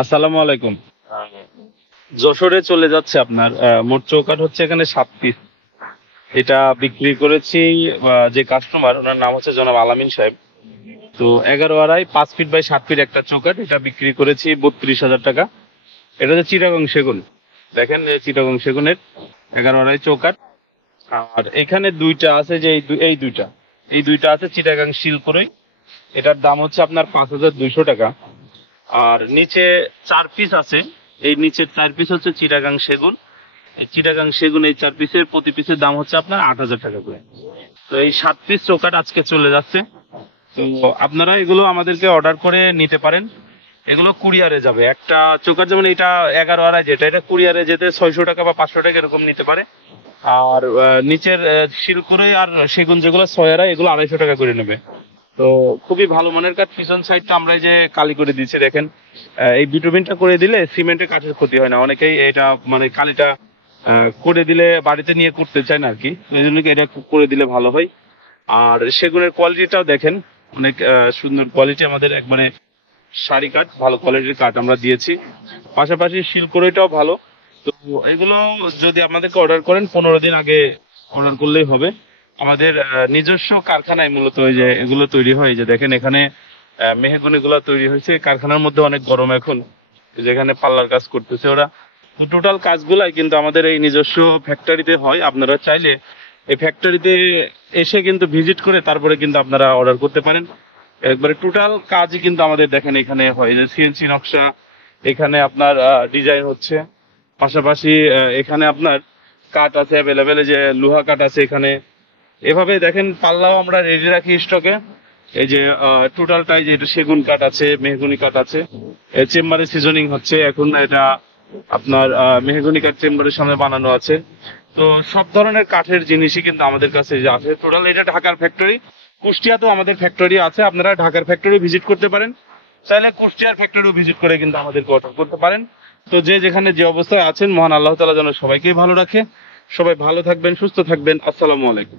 আসসালামু আলাইকুম। যশোরে চলে যাচ্ছে আপনার মোট চৌকাঠ হচ্ছে এখানে 7 পিস। এটা বিক্রি করেছি যে কাস্টমার ওনার নাম হচ্ছে জনাব আলামিন সাহেব। তো 11 আড়াই 5 ফিট বাই 7 ফিট একটা চৌকাঠ, এটা বিক্রি করেছি 32,000 টাকা। এটা হচ্ছে চিটাগং সেগুন। দেখেন চিটাগং সেগুনের 11 আড়াই চৌকাঠ। আর এখানে দুইটা আছে, যে এই দুইটা আছে চিটাগাং শিলকরই। এটার দাম হচ্ছে আপনার 5,200 টাকা। আর নিচে 4 পিস আছে, এই নিচের 4 পিস হচ্ছে চিটাগাং সেগুন। এই চিটাগাং সেগুন এই 4 পিসের প্রতি পিসের দাম হচ্ছে আপনার 8,000 টাকা করে। তো এই 7 পিস চৌকাঠ আজকে চলে যাচ্ছে। তো আপনারা এগুলো আমাদেরকে অর্ডার করে নিতে পারেন। এগুলো কুরিয়ারে যাবে। একটা চৌকাঠ যেমন এটা 11 আড়াই, যেটা এটা কুরিয়ারে যেতে 600 টাকা বা 500 টাকা এরকম নিতে পারে। আর নিচের শিলকুড়ি আর সেগুন যেগুলো 6 আড়াই, এগুলো 250 টাকা করে নেবে। তো খুবই ভালো মানের কাঠ। পিছন সাইডটা আমরা এই যে কালি করে দিচ্ছি দেখেন। এই বিটুমিনটা করে দিলে সিমেন্টের কাঠের ক্ষতি হয় না। অনেকেই এটা মানে কালিটা করে দিলে বাড়িতে নিয়ে করতে চায় না আর কি, এই জন্য কি এটা করে দিলে ভালো হয়। আর সেগুনের কোয়ালিটিটাও দেখেন, অনেক সুন্দর কোয়ালিটি। আমাদের একবারে সারি কাঠ, ভালো কোয়ালিটির কাঠ আমরা দিয়েছি। পাশাপাশি শিলকড়ইটাও ভালো। তো এগুলো যদি আমাদেরকে অর্ডার করেন 15 দিন আগে অর্ডার করলেই হবে। আমাদের নিজস্ব কারখানায় মূলত ওই যে এগুলো তৈরি হয়। এই যে দেখেন এখানে মেহগনি গুলা তৈরি হয়েছে কারখানার মধ্যে, অনেক গরম এখন, যেখানে পাল্লার কাজ করতেছে ওরা। টোটাল কাজগুলাই কিন্তু আমাদের এই নিজস্ব ফ্যাক্টরিতে হয়। আপনারা চাইলে এই ফ্যাক্টরিতে এসে কিন্তু ভিজিট করে তারপরে কিন্তু আপনারা অর্ডার করতে পারেন। একবারে টোটাল কাজই কিন্তু আমাদের দেখেন এখানে হয়। যে সিএনসি নকশা, এখানে আপনার ডিজাইন হচ্ছে। পাশাপাশি এখানে আপনার কাঠ আছে অ্যাভেলেবেল, যে লোহা কাঠ আছে এখানে। এভাবে দেখেন পাল্লাও আমরা রেডি রাখি স্টকে। এই যে টোটালটাই, যে এটা সেগুন কাঠ আছে, মেহগনি কাঠ আছে। চেম্বারে সিজনিং হচ্ছে এখন। এটা আপনার মেহগনি কাঠ চেম্বারের সামনে বানানো আছে। তো সব ধরনের কাঠের জিনিসই কিন্তু আমাদের কাছে যে আছে টোটাল। এটা ঢাকার ফ্যাক্টরি। কুষ্টিয়াতেও আমাদের ফ্যাক্টরি আছে, আপনারা ঢাকার ফ্যাক্টরি ভিজিট করতে পারেন। চাইলে কুষ্টিয়ার ফ্যাক্টরিও ভিজিট করে কিন্তু আমাদেরকে অর্ডার করতে পারেন। তো যে যেখানে যে অবস্থায় আছেন, মহান আল্লাহ তাআলা যেন সবাইকে ভালো রাখে। সবাই ভালো থাকবেন, সুস্থ থাকবেন। আসসালামু আলাইকুম।